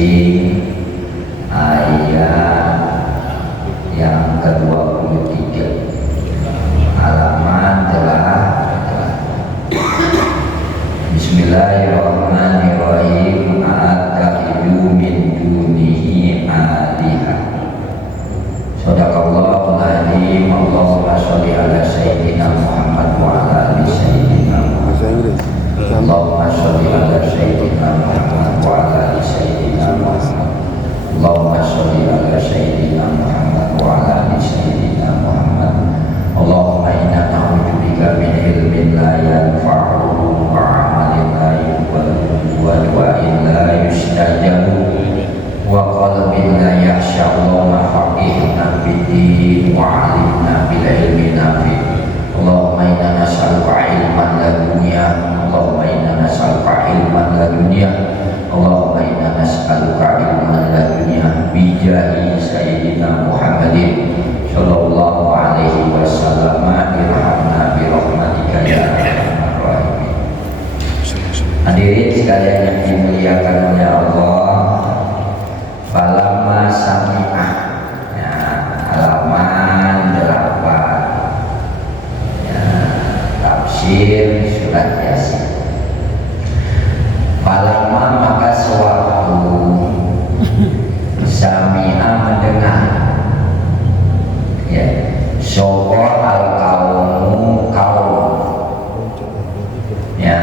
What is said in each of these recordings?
Yasin ayat yang ke-23 halaman 8. Bismillahirrahmanirrahim. A'taqidu min dunihi alihah. Shadaqallahul azim. Allahumma sholli ala sayyidina Muhammad wa ala ali sayyidina Muhammad. Allahumma sholli ala sayyidina Muhammad wa ala ali sayyidina Muhammad. Allahumma sholli ala sayyidina Muhammad wa ala ali sayyidina Muhammad. Allahumma inna na'udzubika min ilmin la yanfa'u wa 'amalin la yuqbalu wa du'ain la yustajabu wa qalbin la yakhsha. Allahumma faqihna fid-din wa 'allimna bil ilmi nafi'. Allahumma inna nas'aluka ilman ladunya. Allahumma inna nas'aluka ilman ladunya. Allahumma inna nas'aluka ilman ladunya bi jahi sayyidina Muhammadin sallallahu alaihi wasallam. Irhamna bi rahmatika ya arhamar rahimin. Hadirin sekalian yang dimuliakan oleh Allah, falamma sami'ah, ya, halaman 8, ya, tafsir surat Yasin. Falamma, maka sewaktu sami'ah, mendengar, ya, sopo al kaumu, kaum, ya,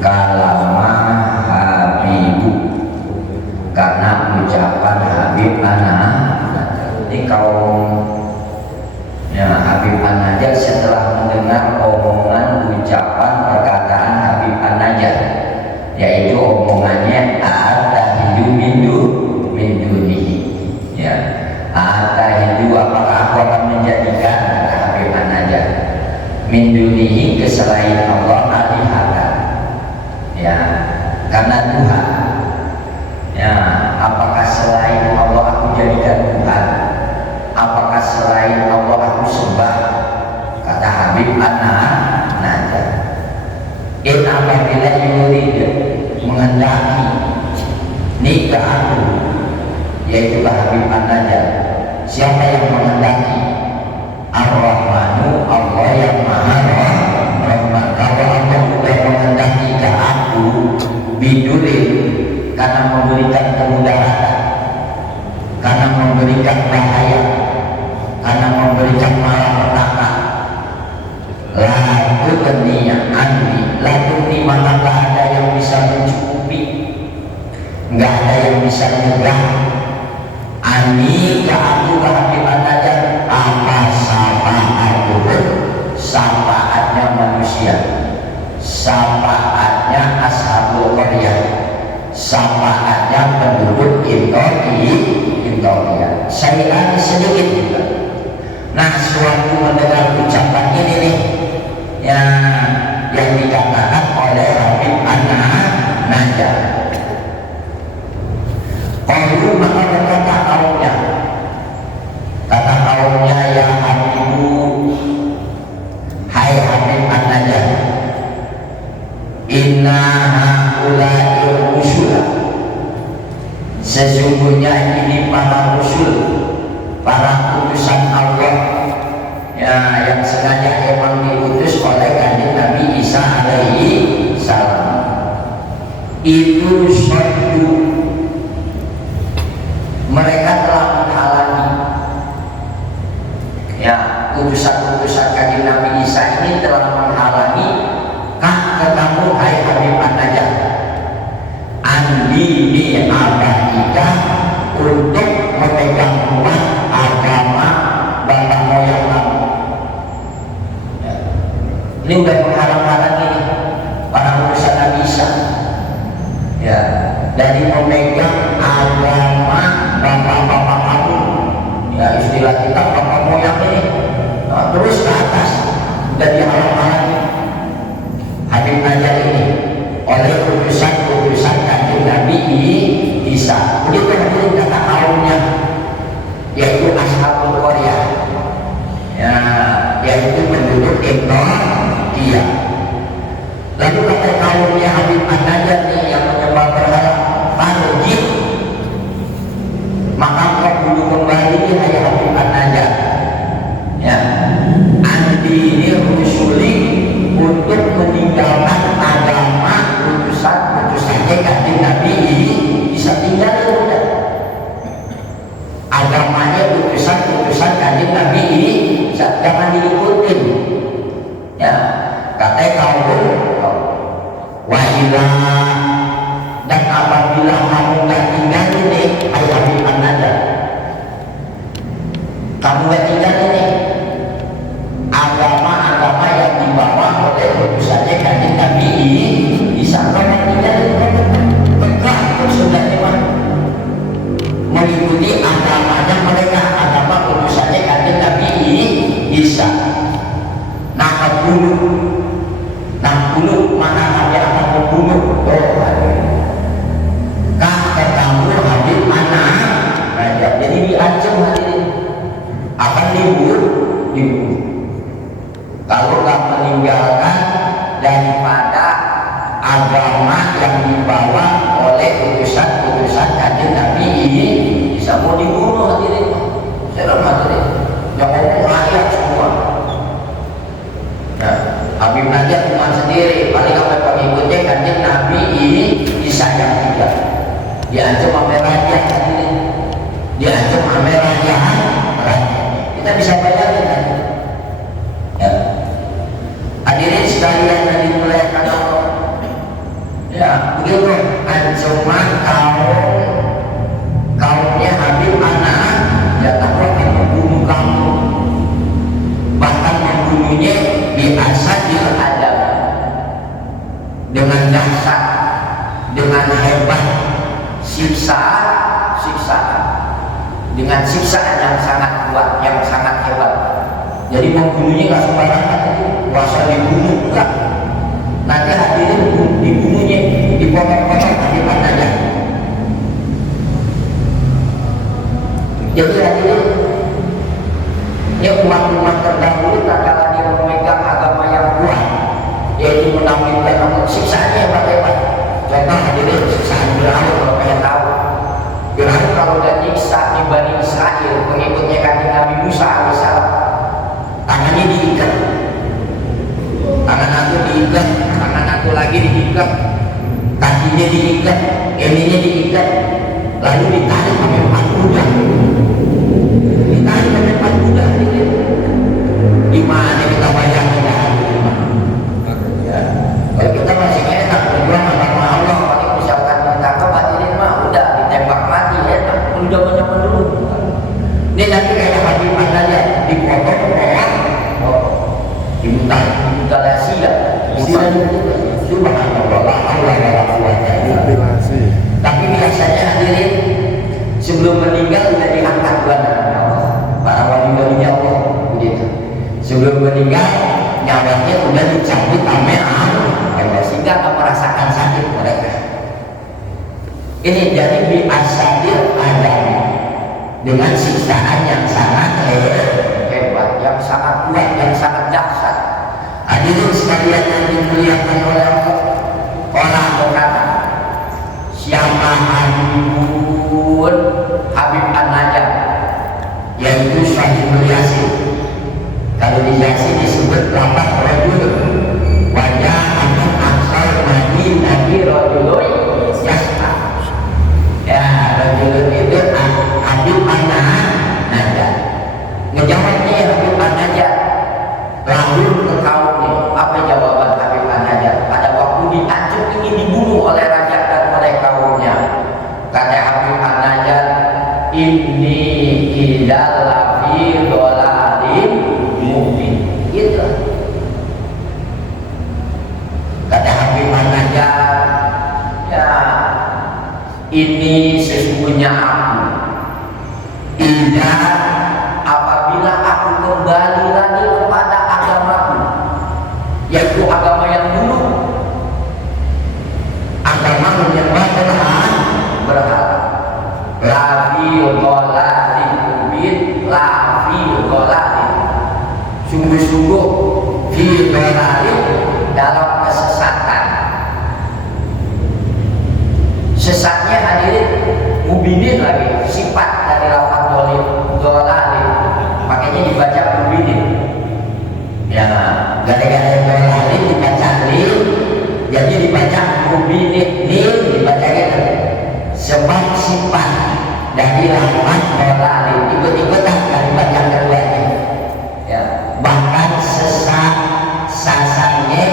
kalama Habibu, karena ucapan Habib anak. Ini kaum, ya, Habib An-Najjar setelah mendengar omongan, ucapan, perkataan Habib An-Najjar, yaitu omongannya a'tahidu min dunihi, ya, a'tahidu, apakah aku akan menjadikan, kata Habib An-Najjar, min dunihi, keselain Allah, alihatan, ya, karena Tuhan, ya, apakah selain Allah aku jadikan Tuhan, apakah selain Allah aku sembah, kata Habib An-Najjar. In apabila yurid, menghendaki nikah aku, yaitu Habib An-Najjar. Siapa yang menghendaki? Ar-Rahmanu, Allah yang Maha Rahman. Kalau Allah sudah menghendaki ke aku bidulin, karena memberikan kemudaratan, karena memberikan bahaya, karena memberikan malapetaka, lalu kenia andi, lalu ni, maka tak ada yang bisa mencukupi, nggak ada yang bisa nyegah ani ke aku, Habib An-Najjar, apa syafaatku, syafaatnya manusia, syafaatnya ashabul qaryah, syafaatnya penduduk Indonesia. Saya sedikit juga. Nah, suatu mendengar ucapan ini nih, ya, yang dikatakan oleh Habib An-Najjar. Qalu, maka berkata kaumnya, ya Habibu, hai Habib An-Najjar, inna haula'i rusul, sesungguhnya ini para rasul, para utusan Allah, ya, yang sengaja emang diutus oleh kanjeng Nabi Isa alaihi salam. Itu suatu, mereka telah menghalangi, ya, utusan-utusan kanjeng Nabi Isa ini telah menghalangi kamu, hai Habib An-Najjar, andi bi abaika, untuk memegang kuat agama bapak moyang kamu. Ya. Ini udah menghalang-halang ini para utusan Nabi Isa, ya, dari memegang agama bapak-bapak kamu, ya, istilah kita bapak moyang ini, nah, terus ke atas udah dihalang-halangi Habib An-Najjar ini oleh utusan-utusan kanjeng Nabi Isa. Begitu hadirin kata kaumnya, yaitu ashabul qaryah, ya, yaitu penduduk Indonesia. Lalu kata kaumnya Habib An-Najjar yang menyembah berhala, farjid, kanjeng Nabi bisa tinggal udah. Agamanya utusan kanjeng Nabi jangan diikutin. Ya, katanya kaum wajiblah, dan apabila kamu nggak tinggal ini, habibkan aja. Kamu nggak tinggal ini agama-agama yang dibawa oleh utusannya kanjeng Nabi bisa nggak tinggal tegak sudah memang mengikuti agamanya mereka, agama utusannya kanjeng Nabi bisa. Nah bunuh mana ada akan membunuh? Kakek kamu hadir mana? Raja. Jadi diancam hadirin akan dibunuh. Kalau nggak meninggalkan daripada agama yang dibawa oleh utusan kanjeng Nabi ini, bisa mau dibunuh hadirin. Serem hadirin. Yang ngomong rakyat semua. Nah, Habib Najat cuma sendiri, paling apa pengikutnya kanjeng Nabi ini disayang juga. Diancam sama raja hadirin. Diancam sama raja. Kita bisa bayangin kan? Ya. Hadirin sekalian yang dimuliakan Allah. Ya, begitu ancaman kaumnya Habib anak datang roket membunuh kamu, bahkan membunuhnya di asadil adab dengan dahsyat, dengan hebat, siksaan dengan siksaan yang sangat kuat, yang sangat hebat. Jadi membunuhnya nggak sembarangan, kuasa dibunuh enggak. Nanti hadirin dibunuhnya dipotong-potong Habib aja. Jadi hadirin, ini umat-umat terdahulu tak kala dia memegang agama yang kuat, yaitu menampilkan Allah, siksaannya hebat-hebat. Contoh hadirin, siksaan Firaun kalau pengen tahu. Firaun kalau udah nyiksa di Bani Israel, pengikutnya kanjeng Nabi Musa alaihissalam, tangannya diikat, tangan satu diikat, tangan satu lagi diikat, kakinya diikat, ininya diikat, lalu ditarik pakai 4 kuda. Ditarik pakai 4 kuda. Gimana kita bayangin ya? Kalau kita masih enak berjuang sama Allah, paling misalkan ditangkap hadirin mah udah ditembak mati enak, udah banyak dulu. Ini nanti kayak Habib aja dipotong dimutilasi ya. Subhanallah, tapi biasanya hadirin sebelum meninggal sudah diangkat oleh Allah, para wali-walinya Allah begitu. Sebelum meninggal nyawanya sudah dicabut sama Allah, sehingga akan merasakan sakit mereka. Ini jadi biasadir adam dengan siksaan yang sangat hebat, yang sangat kuat, yang sangat dahsyat. Hadirin sekalian yang dimuliakan oleh Allah, orang berkata, siapa Habib An-Najjar, yaitu Sahibul Yasin. Kalau di Yasin disebut 8 rajul, wajah akan aksal Nabi rajulun yasma. Ya, rajulun itu Habib An-Najjar. Ngejawabnya Habib An-Najjar lalu ke kaumnya. Apa jawaban Habib An-Najjar pada waktu diancam ingin dibunuh oleh raja dan oleh kaumnya? Kata Habib An-Najjar, inni idalla fi dhalalin mubin. Gitu. Kata Habib An-Najjar, ya ini sesungguhnya aku indah apabila aku kembali lagi kepada agamaku, yaitu agama yang dulu, agama menyembah berhala. Lafi dhalalin mubin, lafi dhalalin, sungguh-sungguh fi dhalalin, dalam kesesatan. Sesatnya hadirin mubinin lagi, sifat dari lafaz dhalalin, makanya dibaca mubinin. Ya, gara-gara dhalalin dibaca lil, jadi dibaca mubinin, dibaca khilafah dolalin, ikut-ikutan kalimat yang kedua ini. Ya, bahkan sasanya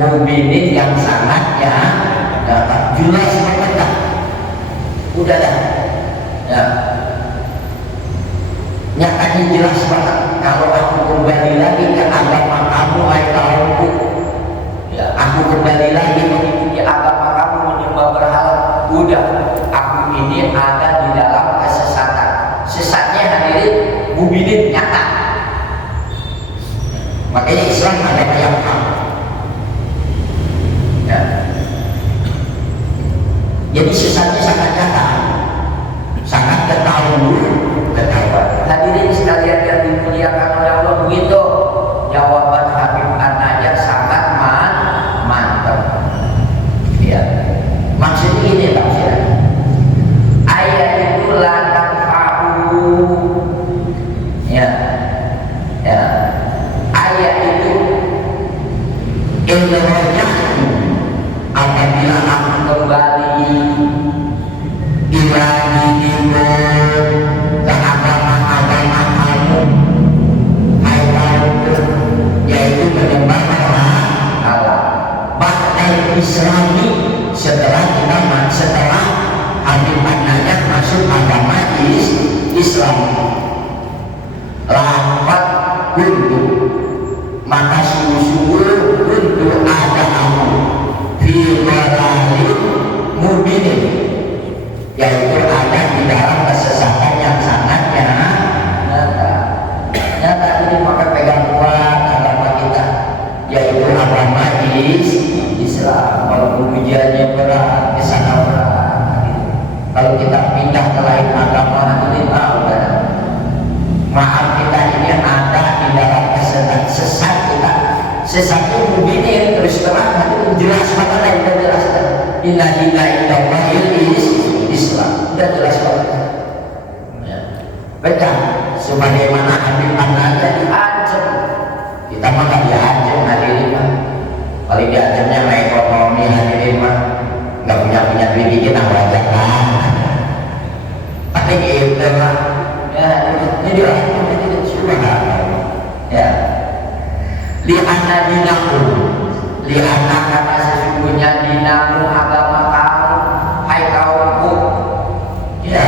mukminin yang sangat ya dapat jelas banget, udah dah ya, nyatanya jelas banget. Kalau aku kembali lagi ke agama kamu, hai kaumku, ya, aku kembali lagi mengikuti agama kamu, menyembah berhala, udah, aku ini ada di dalam kesesatan. Sesatnya hadirin mukminin nyata. Makanya Islam ada yang hak. Ya. Jadi sesatnya sangat nyata, sangat ketahuan. Hadirin sekalian yang dimuliakan oleh Allah, begitu jawaban Habib An-Najjar sangat mantap. Ya, maksudnya ini tafsiran ayat itu lantak fahu. Ya, ya, ayat itu ilrojah apabila aku kembali ilahi ke agama-agama kamu, hai kaumku, yaitu menyembah Allah. Bahkan Islami setelah Habib An-Najjar masuk agama Islam, lafaz kuntu, maka sungguh-sungguh kuntu ada kamu fi dhalalin mubinin, yaitu ada di dalam kesesatan yang sangat nyata. Ini maka pegang kuat agama kita, yaitu agama Islam. Kalau ujiannya berat, kesana berat. Kalau kita pindah ke lain agama, ini udah. Maaf, kita ini ada di dalam kesesatan, sesat kita. Sesat itu begini, terus terang itu jelas banget yang kita jelaskan. Inna lillahi wa inna ilaihi Islam, udah jelas banget. Ya. Betul. Sebagaimana Habib An-Najjar diancam, kita mah gak diancam hadirin mah. Paling diancamnya sama ekonomi hadirin mah, gak punya duit dikit nah wajar lah. Tapi gitu lah. Ya, ini diancam, ini subhanallah. Ya. Li'anna dinakum, li'anna karena sesungguhnya dinakum agama kamu, hai kaumku, ya,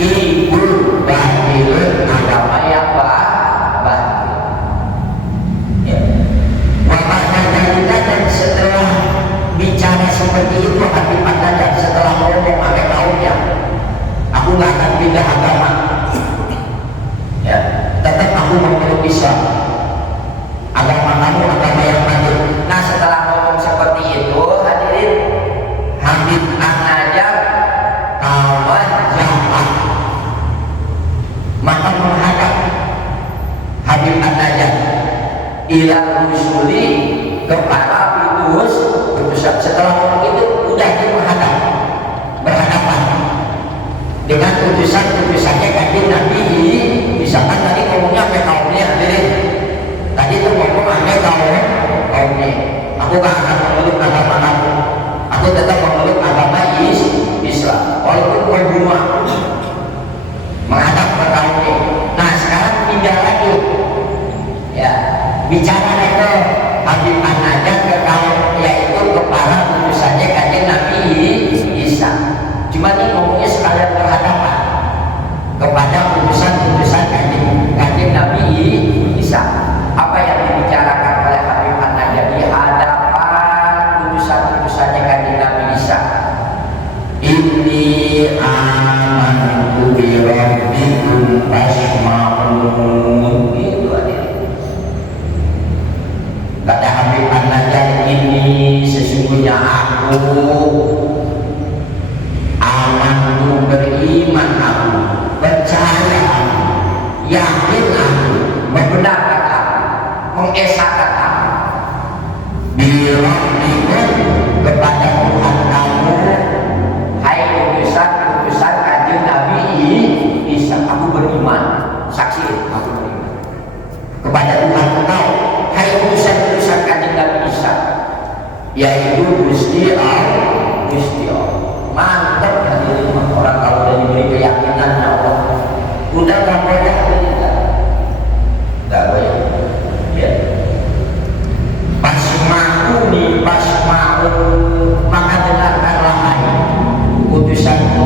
ibul batilun agama yang batil. Ya. Wabahkan dan setelah bicara seperti itu Habib An-Najjar, setelah ngomong sama kaumnya, aku gak akan pindah agama. Ya, tetap aku memeluk Islam. Agama kamu agama yang batil. Nah, setelah ngomong seperti itu hadirin, Habib An-Najjar tawajjah, maka menghadap Habib An-Najjar ila rusuli, kepada utusan. Setelah ngomong itu udah dia menghadap, berhadapan dengan utusannya kanjeng Nabi. Misalkan tadi ngomongnya sampai kaumnya hadirin, tadi itu ngomong sampai kaumnya, aku gak akan memeluk agama kamu, aku tetap memeluk agama Islam walaupun kau bunuh aku, menghadap ke kaumnya. Nah, sekarang pindah lagi, ya, bicara itu Habib An-Najjar ke kaum, yaitu kepada utusannya kanjeng Nabi Isa. Cuma ini ngomongnya sekalian berhadapan kepada utusan kanjeng Nabi Isa. Apa yang dibicarakan oleh Habib An-Najjar di hadapan utusannya kanjeng Nabi Isa? Inni amantu bi rabbikum fasma'un. Itu aja. Kata Habib An-Najjar, ini sesungguhnya aku amantu, beriman aku, percaya aku, yakin aku, membenarkan aku, mengesahkan aku. Birabbikum, kepada Tuhan kamu, hai utusan kanjeng Nabi Isa. Aku beriman, saksi aku beriman kepada Tuhan kau, hai utusan kanjeng Nabi Isa, yaitu Gusti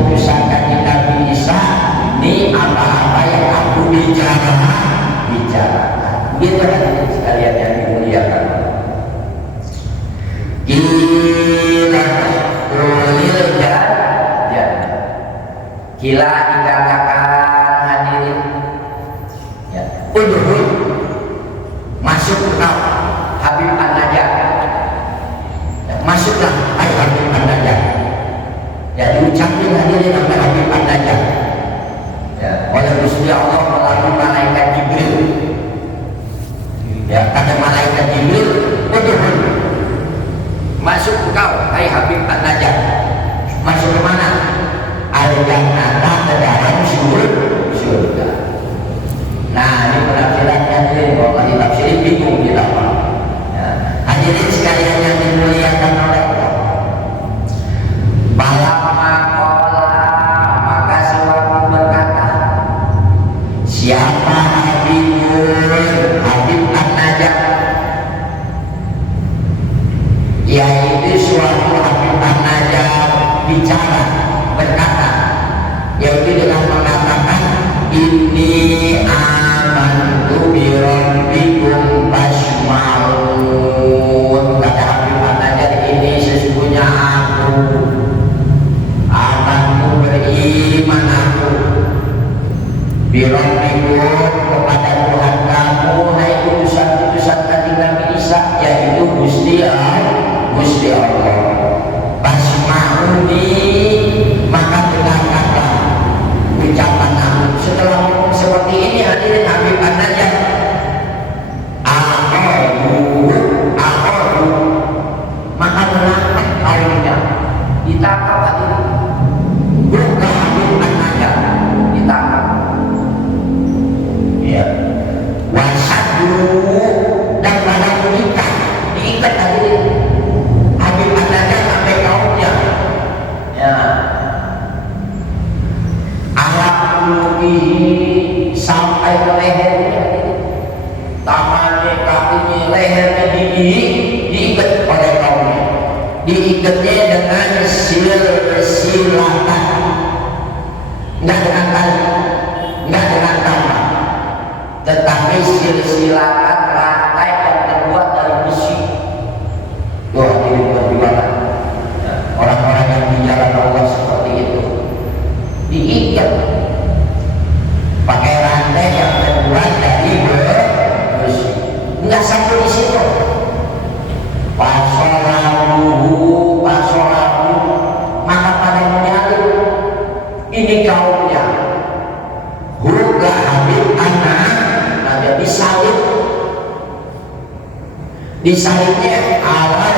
utusan Kanjeng Nabi Isa, ini apa-apa yang aku bicarakan. Gitu hadirin sekalian yang dimuliakan. Kila ulil jannah. Kila dikatakan hadirin, ya, udhul, masuk kau Habib An-Najjar, ya, masuklah hai Habib An-Najjar. Ya, diucapkan hadirin sampai Habib An-Najjar, ya, oleh Gusti Allah melalui malaikat Jibril. Ya, kata malaikat Jibril, udhul, masuk kau hai Habib An-Najjar. Masuk ke mana? Al-Jannah, ke dalam surga. Nah, ini penafsirannya hadirin. Kalau ditafsirin bingung kita, Pak. Ya. Hadirin sekalian yang dimuliakan oleh Allah. Balamma qala, maka sewaktu berkata, siapa Habib An-Najjar, yaitu suatu Habib An-Najjar bicara, berkata, yaitu dengan mengatakan, inni amantu bi rabbikum fasma'un. Kata Habib An-Najjar, ini sesungguhnya aku beriman aku bi rabbikum, kepada Tuhan kamu, hai utusan-utusan Kanjeng Nabi Isa, yaitu Gusti Allah. Fasma'uni, maka dengarkanlah ucapan aku. Setelah ngomong seperti ini hadirin Habib An-Najjar, Aqadu, maka menangkap kaumnya, ditangkap hadirin. Bukan Habib An-Najjar ditangkap, ya. Wasadu, dan pada menikah, diikat hadirin Habib An-Najjar sampai kaumnya, ya. Sampai ke lehernya, tangannya, kakinya, lehernya diikat oleh kaumnya. Diikatnya dengan silsilakan, enggak dengan tali, enggak dengan tambang, tetapi silsilakan rantai yang terbuat dari besi. Wah, ini perjuangan orang-orang yang di jalan Allah seperti itu, diikat pakai rantai yang terbuat dari besi. Enggak sampai di situ. Pasolamu, maka pada menyalip ini kaumnya. Huga Habib An-Najjar disalib. Disalibnya ala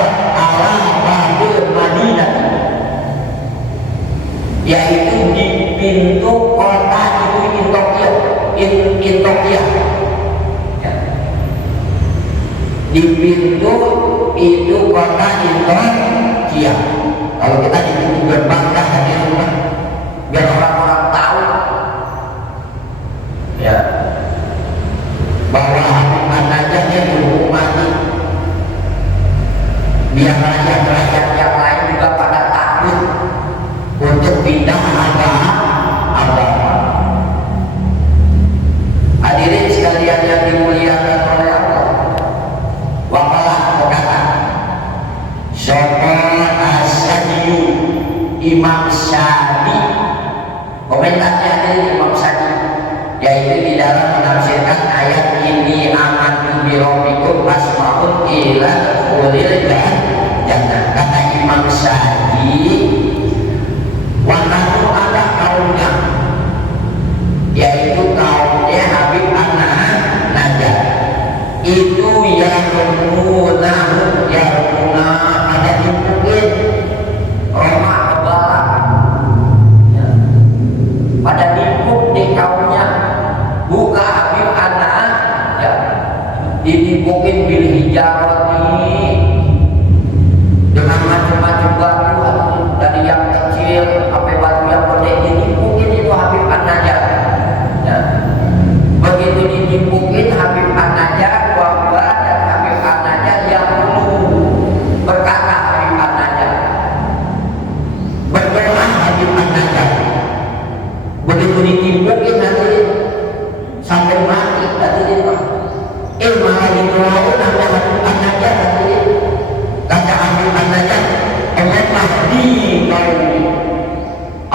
Babil Madinah, yaitu di pintu kota Intokya, ya. Di pintu itu kota Intokya. Kalau kita di pintu gerbang dah di rumah, biar orang-orang tahu, ya, bahwa Habib An-Najjar dia dihukum mati. Biar rakyat-rakyat yang lain juga pada takut untuk pindah agama. Hadirin sekalian yang dimuliakan oleh Allah, wakalah berkata, Sofyan As-Sadiyu, Imam Syafi'i, komentarnya hadirin Imam Syafi'i, yaitu di dalam menafsirkan ayat ini, amantu bi rabbikum fasma'un ila ulil jannah. Kata Imam Syafi'i, wakalu ada kaumnya, yaitu kaumnya Habib An-Najjar, itu yarmuna ada di bukit Roma Kebala, ya. Pada dipuk di kaumnya, buka Habib An-Najjar, ditimpukin bil hijarati, dengan macam-macam batu, dari yang kecil sampai batu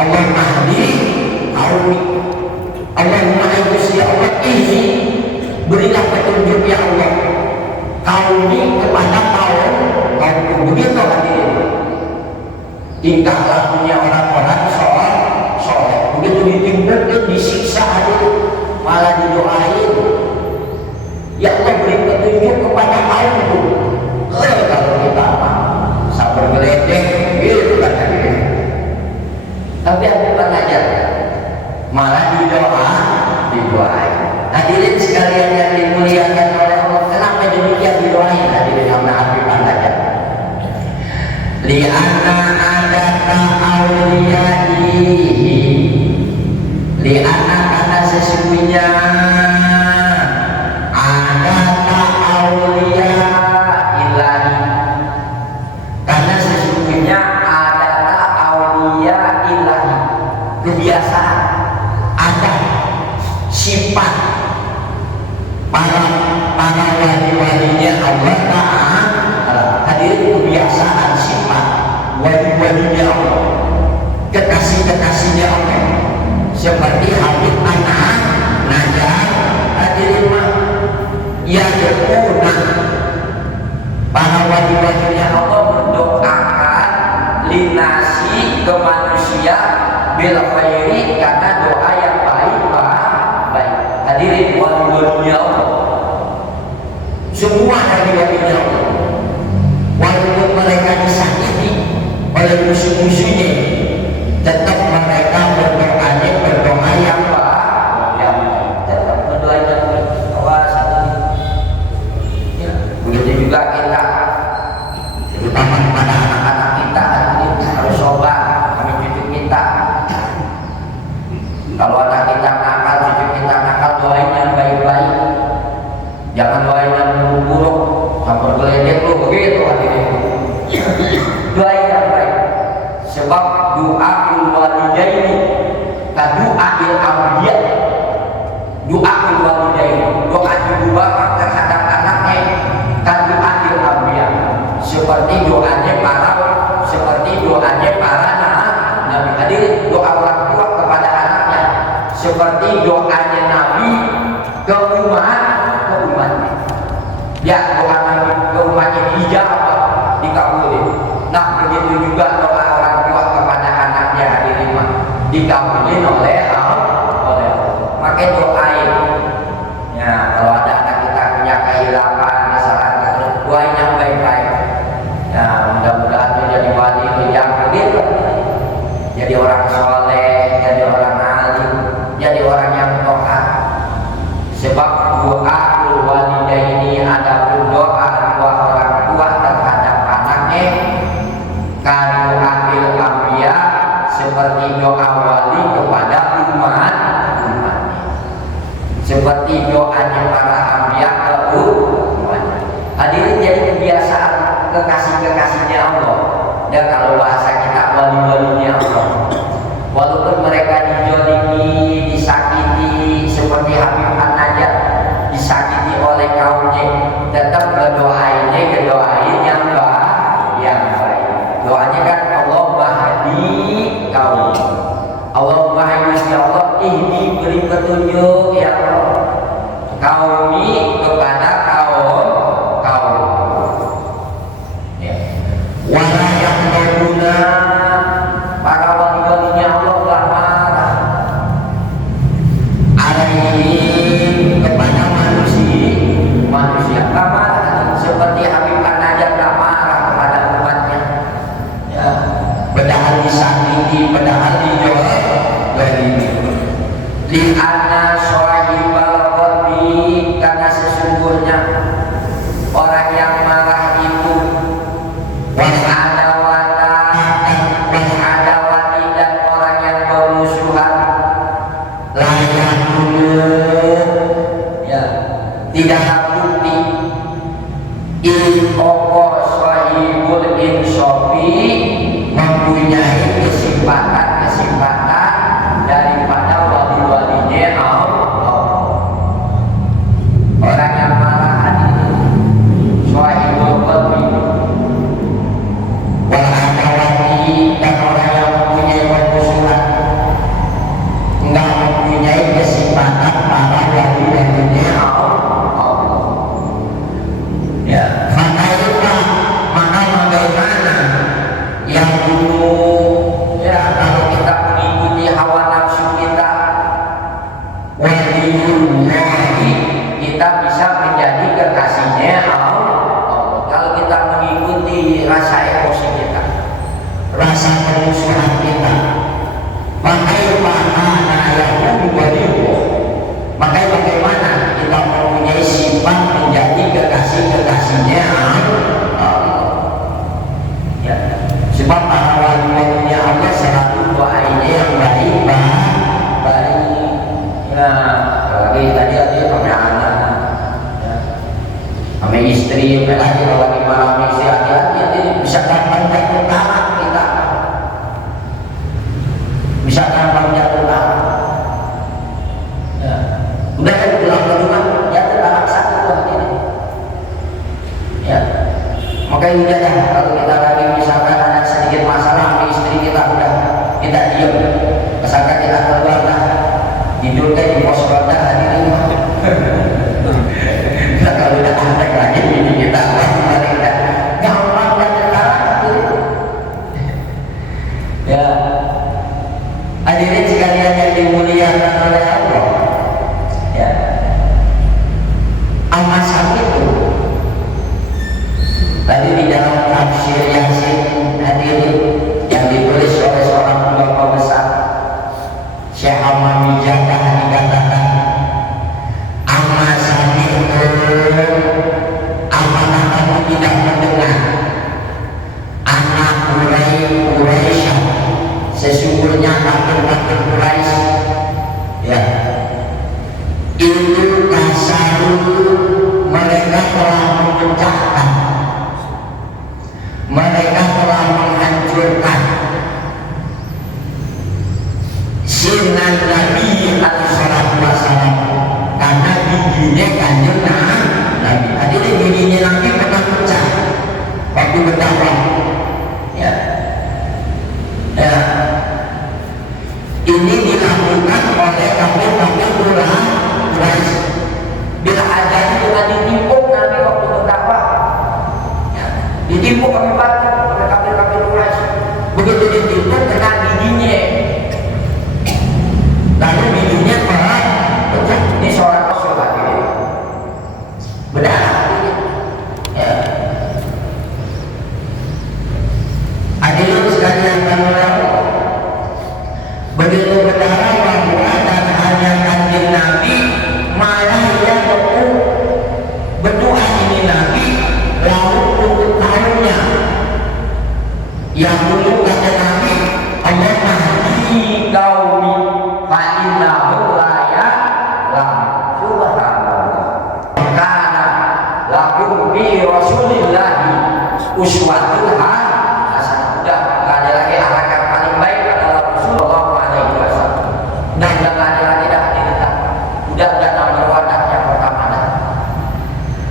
Allahumma hadi qaumi, Allahumma Gusti Allah ini berilah petunjuk ya Allah qaumi kepada kaumku. Begitu hadirin tingkah lakunya orang-orang soleh. Begitu ditimbulkan disiksa hadirin malah didoain, ya Allah beri petunjuk kepada kaumku. Kalau kita sabar geledek gitu kan hadirin. Tapi aku pengajar malah didoain. Hadirin sekalian yang dimuliakan oleh Allah, kenapa demikian didoain hadirin yang Habib pengajar? Li'anna adata awliyaihi, li'anna karena sesungguhnya adata awliya ilahi, karena sesungguhnya adata awliya ilahi, kebiasaan ada sifat para wali-walinya Allah Ta'ala. Hadirin kebiasaan sifat wali-walinya Allah, kekasih-kekasihnya Allah, seperti Habib anak Najar hadirin mah ya berpuna para wali-walinya Allah mendoakan linasi ke manusia bil khairi, karena doa yang baik. Hadirin wali-walinya Allah semua wali-walinya Allah, walaupun mereka disakiti oleh musuh-musuhnya, tetap mereka berdoa yang baik, tetap berdoa yang berkawasan. Begitu juga kita, terutama kepada anak-anak kita, harus sobat kami cucu kita. Kalau anak kita nakal, cucu kita nakal, doain yang baik-baik, jangan doain yang buruk-buruk, sampai geledek lu begitu hadirin. Doain yang baik, sebab doa walidaini kadu'il ambiya, doa walidaini, doa ibu bapak terhadap anaknya kadu'il ambiya, seperti doanya para nabi. Hadirin, doa orang tua kepada anaknya seperti doanya Nabi ke umatnya. Ya, doa Nabi ke umatnya dijawab, dikabulin. Nah, begitu juga doa orang tua kepada anaknya hadirin dikabulin oleh Allah. Maka doain. Ya, kalau ada anak kita punya kehilapan, misalkan doain yang baik-baik. Ya, mudah-mudahan menjadi wali yang begitu. Jadi orang soleh, jadi orang alim, jadi orang yang taat. Sebab doa walidaini, adapun doa dua orang tua terhadap anaknya kanu ambil ambiya, seperti doa wali kepada umat, seperti doanya para ambiya ke umat. Hadirin, jadi kebiasaan kekasih-kekasihnya Allah. Dan kalau bahasa kita wali-walinya Allah, walaupun mereka dijolimi, disakiti seperti Habib An-Najjar, disakiti oleh kaumnya, tetap berdoain yang baik. Doanya kan Allahumma hadi kaum, Allahumma Gusti Allah ini beri petunjuk ya Allah kaumi kepada kaum. Wala yang berguna, para wali-walinya Allah gak marah alaihi kepada manusia gak marah, seperti Habib An-Najjar gak marah kepada umatnya. Ya, padahal disakiti, padahal dijolimi. Li'anna shahibal qalbi, karena sesungguhnya orang yang marah itu adawati dan orang yang bermusuhan, layak ya, tidaklah bukti in oko sahibul insofi mempunyai kesempatan daripada wali-walinya Allah. Orang yang marah hati sahibul qalbi wal adawati, dan orang yang mempunyai permusuhan misalkan barunya pulang, ya, udah kan pulang ke rumah, ya tertalak satu ini, ya, makanya udah ya kalau kita lagi misalkan ada sedikit masalah di istri kita, udah kita diam, misalkan kita keluar dah tidur di pos ronda hadirin. Nah, kalau udah antek lagi ini kita balik dah gampang dan tertarik ya. Hadirin sekalian yang dimuliakan oleh Allah, ya, al-masam itu tadi di dalam tafsir Yasin hadirin yang ditulis oleh seorang ulama besar Syekh Hamami Jadah dikatakan al-masam itu apakah kamu tidak mendengar anak Quraisy sesungguhnya kafir-kafir Quraisy, ya, itu kasaru mereka telah memecahkan, mereka telah menghancurkan sinan Nabi alaihi wasallam karena bijinya kanjeng Nabi. Hadirin, bijinya Nabi pernah pecah waktu berdakwah, ya, ya. Ini dilakukan oleh kafir-kafir Quraisy. Bila ada itu ditimpuk Nabi waktu berdakwah, ya, ditimpuk kami batu oleh kafir-kafir Quraisy. Begitu ditimpuk kena giginya, lalu giginya pecah. Ini seorang Rasul ini berdarah, ya. Hadirin sekalian kalian, begitu berdarah bahwa dan hanya kanjeng Nabi malah dia berdoa ini Nabi lalu untuk tahunnya yang dulu kata Nabi Allahumma hadi qaumi fa innahu la ya'lam subhanallah kana lakum bi rasulillahi uswatun hasanah. Udah nggak ada lagi akhlak yang paling baik adalah Rasulullah alaihi wasallam. Dan nggak ada lagi dah diletak. Udah nomor wadah yang pertama dah.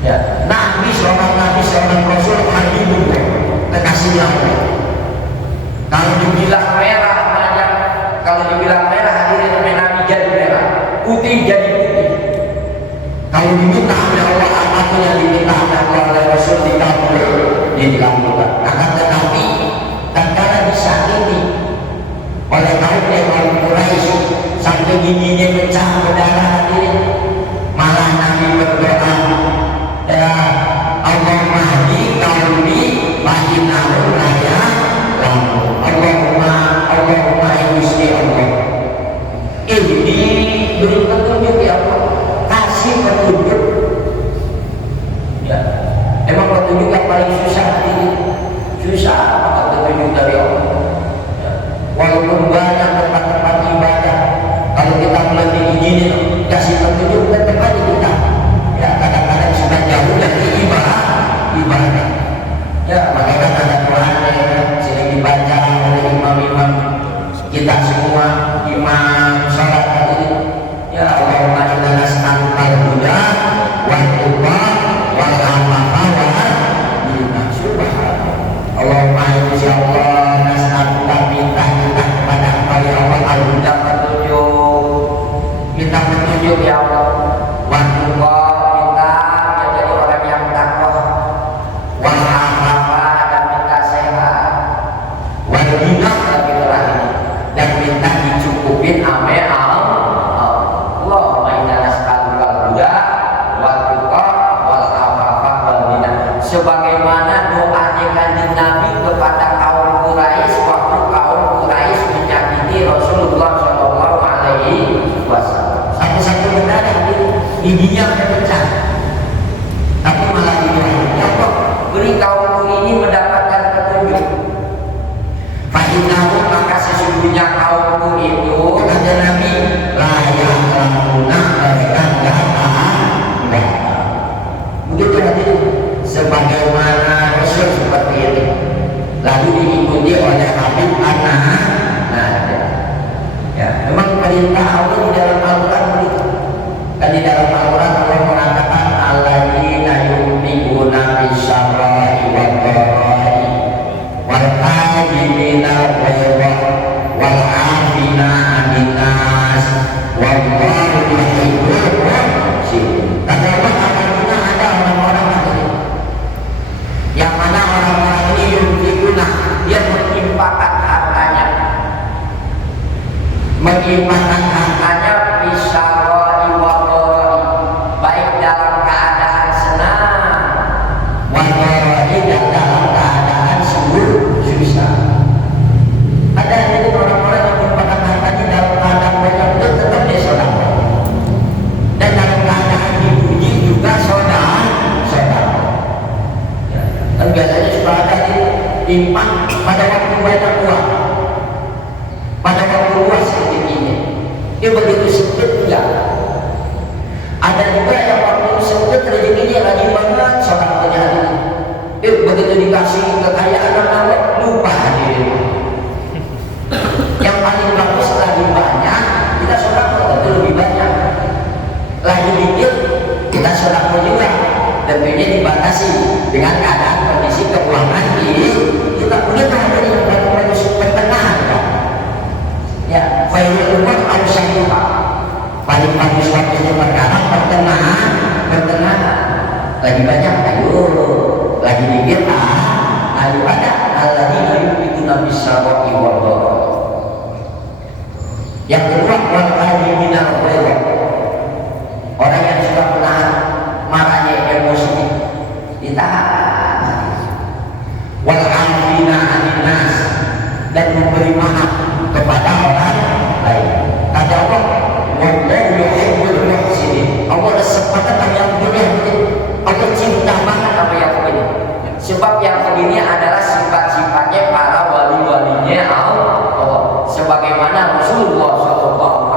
Ya, Nabi seorang Rasul habibun kekasihnya Allah. Kalau dibilang merah banyak, kalau dibilang merah hadirin Nabi jadi merah, putih jadi putih. Kalau diminta oleh Allah apapun yang diminta oleh Rasul dikabulkan. Akan tetapi tatkala disakiti oleh kaum Quraisy sampai giginya pecah berdarah hadirin, malah Nabi berdoa, ya Allahumma hdi qaumi fa innahum la ya'lamun. Allahumma Gusti Allah, ini beri petunjuk ya Allah, kasih petunjuk. Ya, emang petunjuk yang paling susah ini, susah apa petunjuk dari Allah. Ya, walaupun banyak tempat-tempat ibadah, kalau kita mulai begini kasih petunjuk tetap aja kita, ya kadang-kadang sudah jauh dari ibadah. Ya, makanya ada Quran sering dibaca oleh imam-imam kita semua, imam salat tadi. Ya Allahumma inna nas'aluka al-huda wal tuqa wal afafa wal ghina. Subhanallah. Allahumma ya Allah nas'aluka minta kepada Engkau ya Allah al-huda, petunjuk. Minta petunjuk ya Allah. Wal tuqa, minta jadi orang yang takwa. Wal afafa, dan minta sehat. Wal ghina, lagi terakhir, dan minta dicukupin ame Allahumma inna nas'aluka al-huda wal tuqa wal afafa wal ghina. Sebagaimana doanya kanjeng Nabi kepada kaum Quraisy waktu kaum Quraisy menyakiti Rasulullah sallallahu alaihi wasallam. Satu-satu berdarah giginya pecah. Tapi malah didoakan, ya Allah, beri kaumku ini mendapatkan petunjuk. Fa innahu, maka sesungguhnya kaumku itu kata Nabi layak lamuna, mereka enggak paham. Begitu hadirin, sebagaimana Rasul seperti ini lalu diikuti oleh Habib anak. Nah, perintah Allah di dalam Al-Quran begitu. Dan di dalam Al-Quran Allah mengatakan alladzina yunfiquna fis-sarra'i wad-dharra'i wal kadhimina al-ghayza wal 'afina 'anil nas wallahu yuhibbul muhsinin. Kata Allah apabila ada orang-orang yang mana orang-orang ini yunfiquna, dia menginfakkan hartanya fisaroi wa dharoi, baik dalam keadaan senang wa dharoi, dan dalam keadaan susah. Ada jadi orang-orang yang menginfakkan hartanya dalam keadaan banyak itu tetap dia sedekah, dan dalam keadaan dipuji juga sedekah. Dan biasanya suka ada infak pada waktu banyak uang, pada waktu luas rezekinya. Dia begitu sempit ya. Ada juga yang waktu sempit rezekinya lagi banget sedekahnya ini. Begitu dikasih kekayaan Allah lupa diri. Yang paling bagus lagi banyak kita sedekah tentu lebih banyak. Lagi dikit kita sedekah juga. Tentunya dibatasi dengan keadaan kondisi keuangan kita punya keadaan yang bagus pertengahan kan? Ya, failul umur harus juga paling bagus waktunya perkara pertengahan lagi banyak ayo lagi dikit ayo ada alladzina yunfiquna fis-sarra'i wad-dharra'i. Yang kedua wal kadhimina al-ghayza, orang yang sudah menahan marahnya emosi ditahan, wal 'afina 'anil nas, dan memberi maaf kepada orang lain. Kata Allah wallahu yuhibbul muhsinin. Allah sepakat sama yang begini, Allah cinta banget sama yang begini, sebab yang begini adalah sifat-sifatnya para wali-walinya Allah, sebagaimana Rasulullah SAW,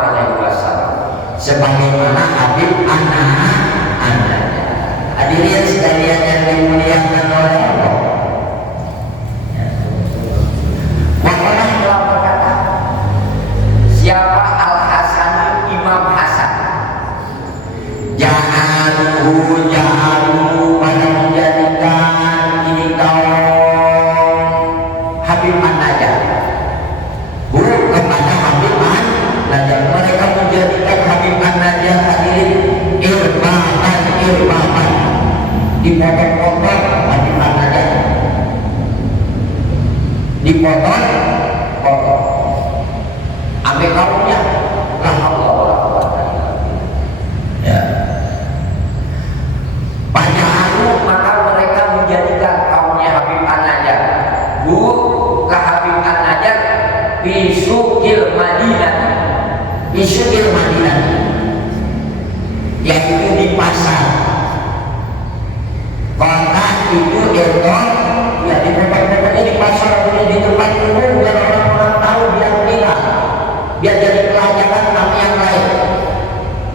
sebagaimana Habib anak-anaknya. Hadirin sekalian yang dimuliakan oleh Allah, Waqalah telah berkata, siapa Al-Hasan, Imam Hasan, ja'aluhu pada menjadikan ini kaum Habib An-Najjar, buruk kepada Habib An-Najjar. Mereka menjadikan Habib An-Najjar hadirin irbaban dipotong-potong Habib An-Najjar, dipotong ambil kaumnya lah Allah ya. Banyak maka mereka menjadikan kaumnya Habib An-Najjar ke Habib An-Najjar bisukil Madinah, yaitu di pasar kota itu ya di tempat-tempatnya di pasar, di tempat umum, biar orang-orang tahu, biar bilang, biar jadi pelajaran sama yang lain.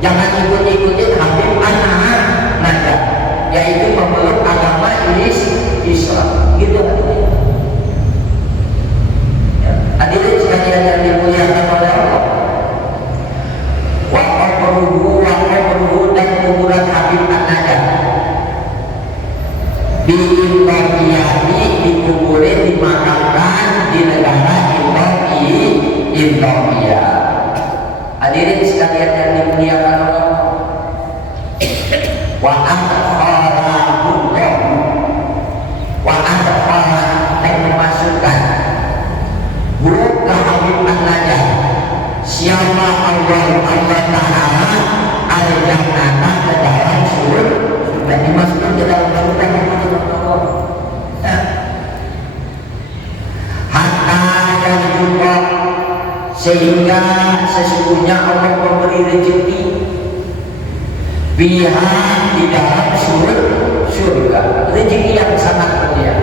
Jangan ikut-ikutin Habib An-Najjar, yaitu memeluk agama Islam gitu. Ya. Hadirin sekalian yang dimuliakan oleh Allah, waqabruhu dan kuburan Habib An-Najjar dikuburin, dimakamkan di negara Indonesia. Hadirin sekalian yang dimuliakan Allah, wa adkhala dan memasukkan buruk ke Habib An-Najjar siapa Allah Ta'ala al-jannah ke dalam surga, dimasukkan ke dalam surga sehingga sesungguhnya Allah memberi rezeki pihak di dalam surga, rezeki yang sangat mulia,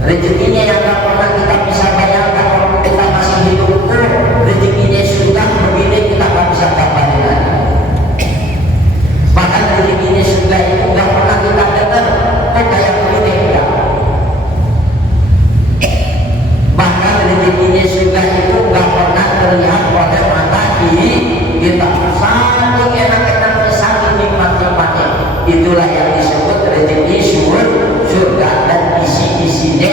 rezekinya yang tak pernah kita bisa bayangkan waktu kita masih hidup. Rezekinya surga begini kita tak bisa dapatkan lagi. Bahkan rezekinya surga itu tak pernah kita dengar kok kayak begini enggak. Bahkan rezekinya surga itu tak pernah terlihat oleh mata kita saking enak-enaknya, saking nikmat-nikmatnya. Itulah yang disebut rezeki surga dan isi-isinya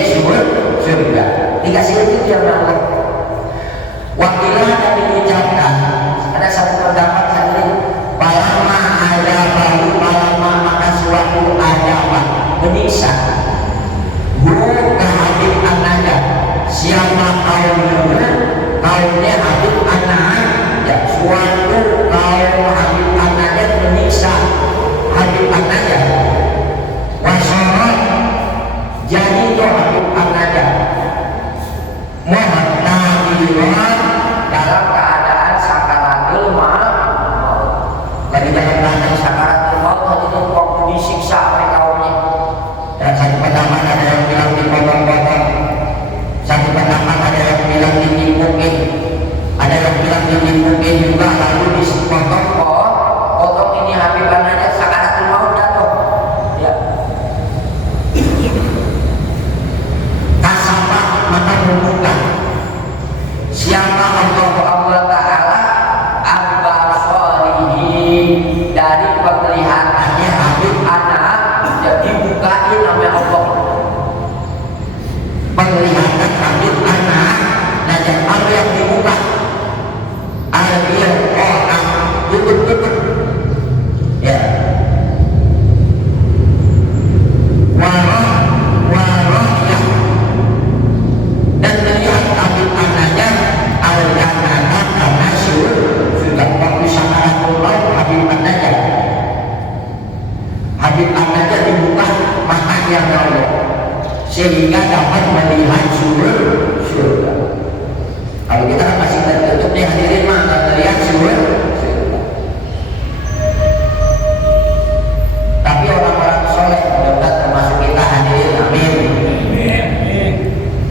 surga. Dikasih rezeki yang Allah. Wakilah dan diucapkan ada satu pendapat tadi, palama ada baru palama maka suatu ada menyiksa guru ke Habib An-Najjar. Siapa kaumnya Habib An-Najjar, suatu kaum Habib An-Najjar menyiksa Habib An-Najjar. Wasorot jadi itu Habib An-Najjar muhtadiran dalam keadaan sakaratul maut. Lagi dalam keadaan sakaratul maut tadi itu waktu disiksa oleh kaumnya. Dan satu pendapat ada yang bilang dipotong-potong, satu pendapat ada yang bilang ditimpukin, ada yang bilang ditimpukin juga lalu dipotong. Potong ini Habib An-Najjar sakaratul maut jatuh. Ya. Kasabah maka membuka. Siapa Allah Ta'ala Al-Basarihi dari penglihatannya Habib An-Najjar, dibukain nama Allah. Penglihatan Habib An-Najjar apa yang dibuka? Al-Qur'an tutup. Ya. Warahnya dan melihat Habib An-Najjar al-jannatan karena sudah waktu sakaratul maut. Habib An-Najjar dibuka matanya Allah sehingga dapat melihat surga. Kalau kita kan masih tertutup nih hadirin, mah nggak melihat surga. Tapi orang-orang soleh mudah-mudahan termasuk kita hadirin, amin.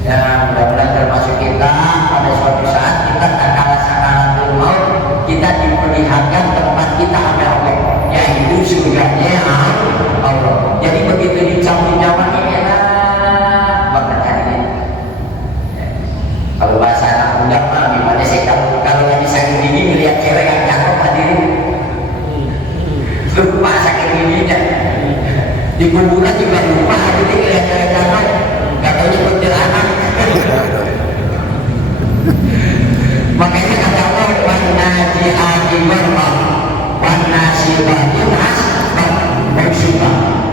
Ya mudah-mudahan termasuk kita pada suatu saat kita tatkala sakaratul maut kita diperlihatkan tempat kita oleh Allah, yaitu surganya Allah. Jadi begitu dicabut nyawa ini enak banget hadirin. Kalau bahasa anak muda mah gimana sih, kalau lagi sakit gigi melihat cewek yang cakep hadirin, lupa sakit giginya. Di kuburan juga lupa hadirin melihat cewek cakep, nggak tahu nyebut anak. Makanya kata Allah, wan-nazi'ati gharqa wan-nasibati nasba,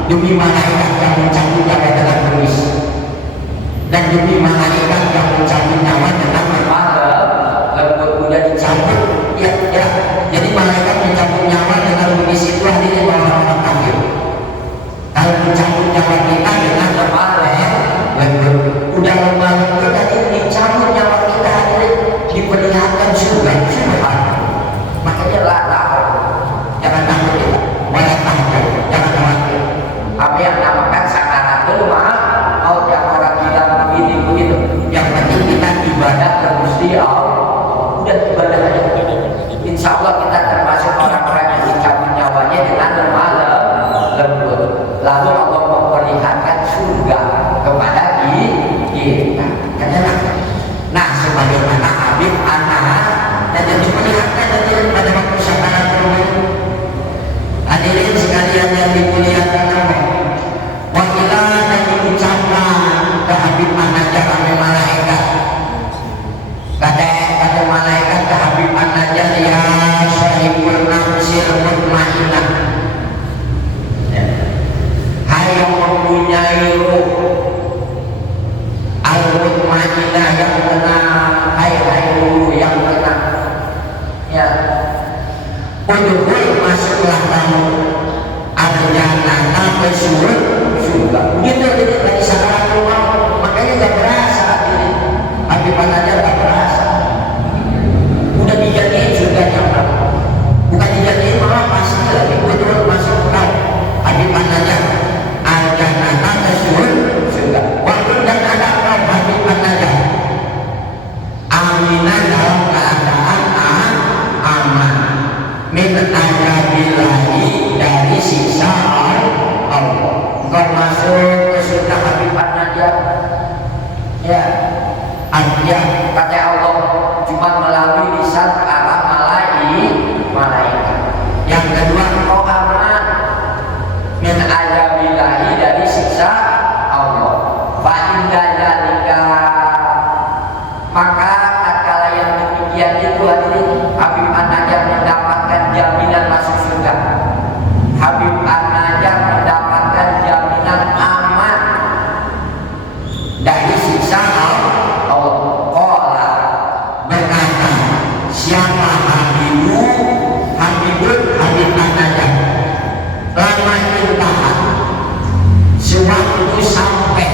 demi malaikat yang mencabut nyawa dengan bengis dan demi malaikat yang mencabut nyawa dengan lembut. Udah dicabut ya. Jadi malaikat mencabut nyawa dengan bengis itu hadirin orang-orang kafir. Kalau mencabut nyawa kita dengan lembut, udah lemah lembut tadi dicabut nyawa kita hadirin, diperlihatkan surga. Makanya jangan takut kita, wala takut, jangan khawatir. Apa yang namakan sakaratul maut yang orang bilang begitu. Yang penting kita ibadah ke Gusti Allah. Udah ibadah aja. Insya Allah kita termasuk orang-orang yang dicabut nyawanya dengan lembut. Lalu Allah memperlihatkan surga kepada kita. Nah, sebagaimana Habib An-Najjar diperlihatkan pada waktu sakaratul maut. Hadirin sekalian yang dimuliakan Allah, wakilah dan diucapkan ke Habib An-Najjar oleh malaikat. Kata malaikat ke Habib An-Najjar, ya itu hadirin, Habib An-Najjar mendapatkan jaminan masuk surga. Habib An-Najjar mendapatkan jaminan aman dari siksa Allah. Qala berkata, siapa Habibul Habib An-Najjar lama intahan sewaktu sampai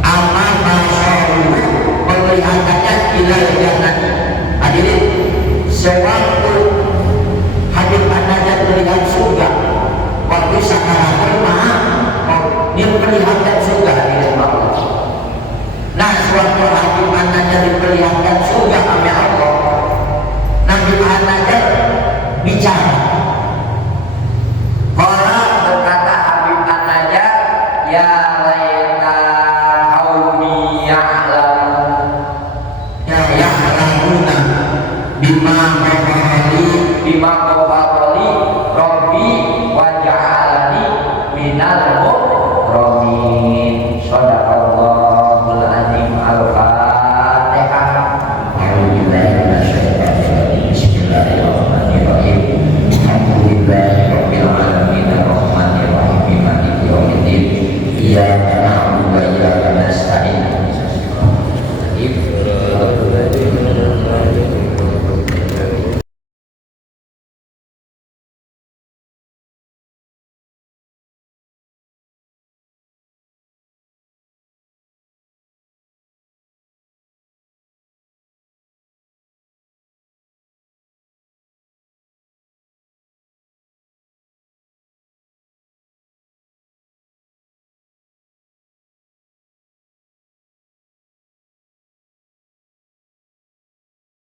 amal basaruhu penglihatannya ila jannah. Hadirin, sewaktu Habib An-Najjar melihat surga waktu sakaratul maut, dia melihatkan surga hadirin Allah. Nah, sewaktu Habib An-Najjar diperlihatkan surga oleh Allah, Nabi An-Najjar bicara. Qala berkata Habib An-Najjar, ya laita qaumi ya'lamun, ya ya'lamuna bima qawali bima